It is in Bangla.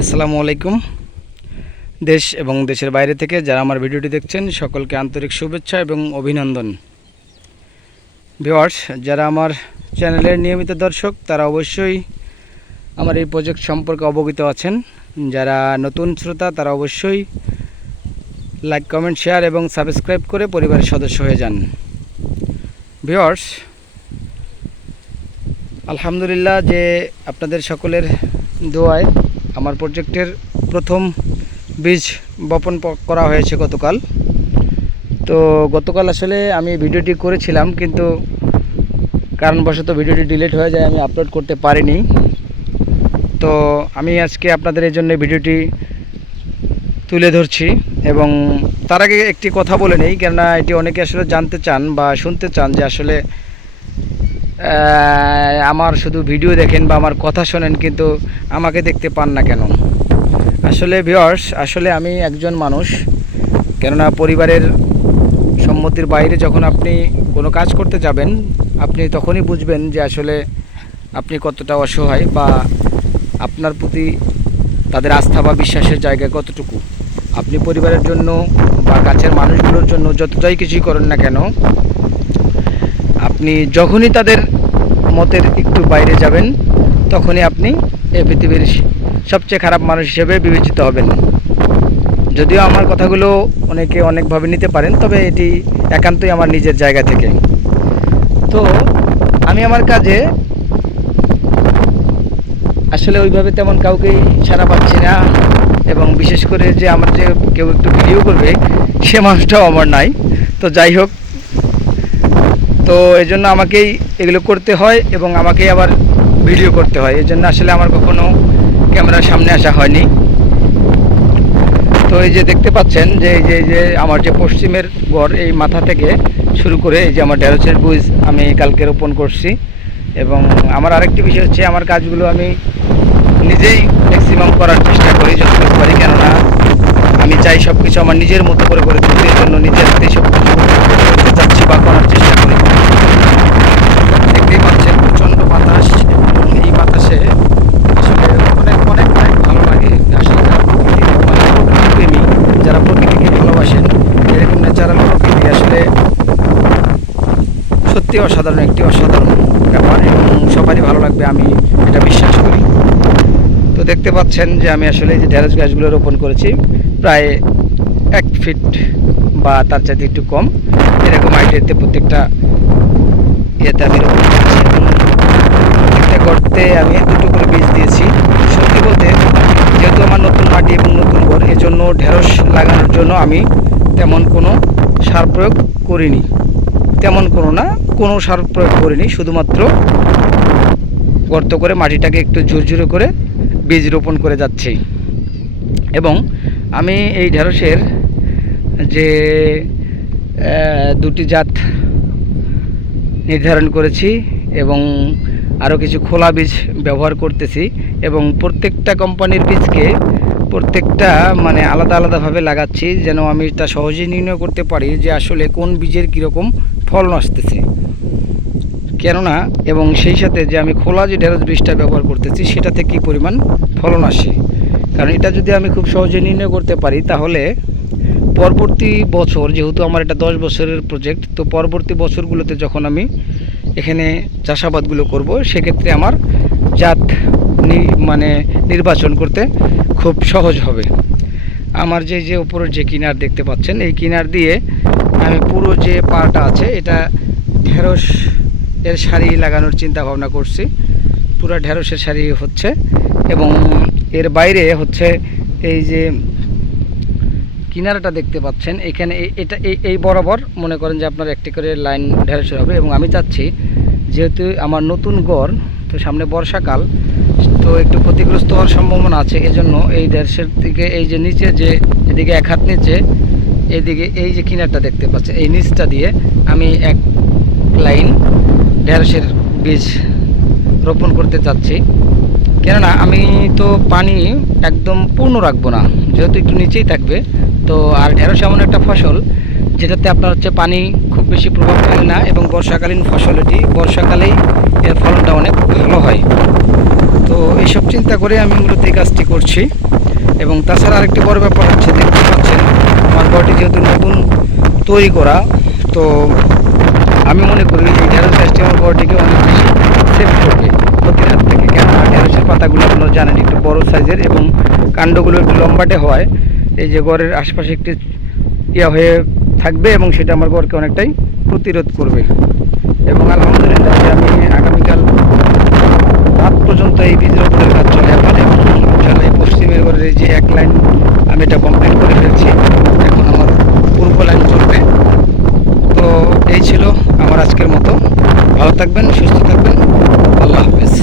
আসসালামু আলাইকুম। দেশ এবং দেশের বাইরে থেকে যারা আমার ভিডিওটি দেখছেন সকলকে আন্তরিক শুভেচ্ছা এবং অভিনন্দন। ভিউয়ার্স, যারা আমার চ্যানেলের নিয়মিত দর্শক তারা অবশ্যই আমার এই প্রজেক্ট সম্পর্কে অবগত আছেন। যারা নতুন শ্রোতা তারা অবশ্যই লাইক, কমেন্ট, শেয়ার এবং সাবস্ক্রাইব করে পরিবারের সদস্য হয়ে যান। ভিউয়ার্স, আলহামদুলিল্লাহ যে আপনাদের সকলের দোয়ায় আমার প্রজেক্টের প্রথম বীজ বপন করা হয়েছে গতকাল। তো গতকাল আসলে আমি ভিডিওটি করেছিলাম, কিন্তু কারণবশত ভিডিওটি ডিলিট হয়ে যায়, আমি আপলোড করতে পারিনি। তো আমি আজকে আপনাদের এই জন্য ভিডিওটি তুলে ধরছি। এবং তার আগে একটি কথা বলে নেই, কেননা এটি অনেকে আসলে জানতে চান বা শুনতে চান যে আসলে আমার শুধু ভিডিও দেখেন বা আমার কথা শোনেন, কিন্তু আমাকে দেখতে পান না কেন। আসলে ভিউয়ার্স, আসলে আমি একজন মানুষ, কেননা পরিবারের সম্মতির বাইরে যখন আপনি কোনো কাজ করতে যাবেন আপনি তখনই বুঝবেন যে আসলে আপনি কতটা অসহায় বা আপনার প্রতি তাদের আস্থা বা বিশ্বাসের জায়গা কতটুকু। আপনি পরিবারের জন্য বা কাছের মানুষগুলোর জন্য যতটাই কিছুই করেন না কেন, আপনি যখনই তাদের মতের একটু বাইরে যাবেন তখনই আপনি এই পৃথিবীর সবচেয়ে খারাপ মানুষ হিসেবে বিবেচিত হবেন। যদিও আমার কথাগুলো অনেকে অনেকভাবে নিতে পারেন, তবে এটি একান্তই আমার নিজের জায়গা থেকে। তো আমি আমার কাজে আসলে ওইভাবে তেমন কাউকেই সাড়া পাচ্ছি না, এবং বিশেষ করে যে আমার যে কেউ একটু ভিডিও করবে সে মানুষটাও আমার নাই। তো যাই হোক, তো এই জন্য আমাকেই এগুলো করতে হয় এবং আমাকেই আবার ভিডিও করতে হয়। এই জন্য আসলে আমার কখনো ক্যামেরার সামনে আসা হয়নি। তো এই যে দেখতে পাচ্ছেন যে এই যে আমার যে পশ্চিমের গড়, এই মাথা থেকে শুরু করে এই যে আমার ঢেঁড়সের বীজ আমি কালকে রোপণ করছি। এবং আমার আরেকটি বিষয় হচ্ছে, আমার কাজগুলো আমি নিজেই ম্যাক্সিমাম করার চেষ্টা করি যতটুকু পারি, কেননা আমি চাই সব কিছু আমার নিজের মতো করে তুলতে। এই জন্য নিজের হাতেই সব কিছু করতে চাচ্ছি বা করার চেষ্টা করি। দেখতেই পাচ্ছেন প্রচণ্ড বাতাস, এবং এই বাতাসে আসলে অনেক অনেক অনেক ভালো লাগে। আসলে যারা প্রকৃতিপ্রেমী, যারা প্রকৃতিকে ভালোবাসেন, এরকম ন্যাচারাল প্রকৃতি আসলে সত্যি অসাধারণ, একটি অসাধারণ ব্যাপার, এবং সবারই ভালো লাগবে আমি এটা বিশ্বাস করি। তো দেখতে পাচ্ছেন যে আমি আসলে এই যে ঢেঁড়স গাছগুলো রোপণ করেছি প্রায় 1 ফিট বা তার চাইতে একটু কম, এরকম হাইটেতে প্রত্যেকটা ইয়েতে আমি রোপণ করেছি। প্রত্যেকটা গর্তে আমি 2টো করে বীজ দিয়েছি। সত্যি বলতে, যেহেতু আমার নতুন মাটি এবং নতুন ঘর, এজন্য ঢেঁড়স লাগানোর জন্য আমি তেমন কোনো সার প্রয়োগ করিনি, তেমন কোনো সার প্রয়োগ করিনি। শুধুমাত্র গর্ত করে মাটিটাকে একটু ঝুরঝুরে করে বীজ রোপণ করে যাচ্ছি। এবং আমি এই ঢেঁড়সের যে 2টি জাত নির্ধারণ করেছি এবং আরও কিছু খোলা বীজ ব্যবহার করতেছি, এবং প্রত্যেকটা কোম্পানির বীজকে প্রত্যেকটা মানে আলাদা আলাদাভাবে লাগাচ্ছি, যেন আমি তা সহজেই নির্ণয় করতে পারি যে আসলে কোন বীজের কীরকম ফলন আসতেছে। কেননা এবং সেই সাথে যে আমি খোলা যে ঢেঁড়স বীজটা ব্যবহার করতেছি সেটাতে কী পরিমাণ ফলন আসে, কারণ এটা যদি আমি খুব সহজে নির্ণয় করতে পারি তাহলে পরবর্তী বছর, যেহেতু আমার এটা 10 বছরের প্রজেক্ট, তো পরবর্তী বছরগুলোতে যখন আমি এখানে চাষাবাদগুলো করব সেক্ষেত্রে আমার জাত মানে নির্বাচন করতে খুব সহজ হবে। আমার যে উপরের যে কিনার দেখতে পাচ্ছেন, এই কিনার দিয়ে আমি পুরো যে পাড়টা আছে এটা ঢেঁড়স এর সারি লাগানোর চিন্তা ভাবনা করছি। পুরো ঢেঁড়সের সারি হচ্ছে, এবং এর বাইরে হচ্ছে এই যে কিনারাটা দেখতে পাচ্ছেন, এখানে এটা এই বরাবর মনে করেন যে আপনার একটি করে লাইন ঢেঁড়সের হবে। এবং আমি চাচ্ছি, যেহেতু আমার নতুন ঘর, তো সামনে বর্ষাকাল, তো একটু ক্ষতিগ্রস্ত হওয়ার সম্ভাবনা আছে। এজন্য এই ঢেঁড়সের দিকে এই যে নিচে যে এদিকে 1 হাত নিচে এদিকে এই যে কিনারটা দেখতে পাচ্ছেন, এই নিচটা দিয়ে আমি 1 লাইন ঢেঁড়সের বীজ রোপণ করতে চাচ্ছি। কেননা আমি তো পানি একদম পূর্ণ রাখবো না, যেহেতু একটু নিচেই থাকবে। তো আর ঢেঁড়স এমন একটা ফসল যেটাতে আপনার হচ্ছে পানি খুব বেশি প্রভাব ফেলে না, এবং বর্ষাকালীন ফসল এটি, বর্ষাকালেই এর ফলনটা অনেক ভালো হয়। তো এইসব চিন্তা করে আমি মূলত এই কাজটি করছি। এবং তাছাড়া আরেকটি বড় ব্যাপার হচ্ছে, দেখতে পাচ্ছেন আমার ঘরটি যেহেতু নতুন তৈরি করা, তো আমি মনে করি এই ঢেঁড়স গাছটি আমার ঘরটিকে অনেক বেশি সেভ করবে ক্ষতির হাত থেকে। কেননা ঢেঁড়সের পাতাগুলো আপনারা জানেন একটু বড় সাইজের এবং কাণ্ডগুলো একটু লম্বাটে হয়। এই যে ঘরের আশপাশে একটি ইয়া হয়ে থাকবে এবং সেটা আমার ঘরকে অনেকটাই প্রতিরোধ করবে। এবং আলহামদুলিল্লাহ যে আমি আগামীকাল রাত পর্যন্ত এই বীজ রোপণের কাজ চলে আমার, এবং ইনশাআল্লাহ এই পশ্চিমের ঘরের এই যে এক লাইন আমি এটা কমপ্লিট করে ফেলছি, এখন আমার পূর্ব লাইন চলবে। তো এই ছিল আমার আজকের মতো। ভালো থাকবেন, সুস্থ থাকবেন, আল্লাহ হাফেজ।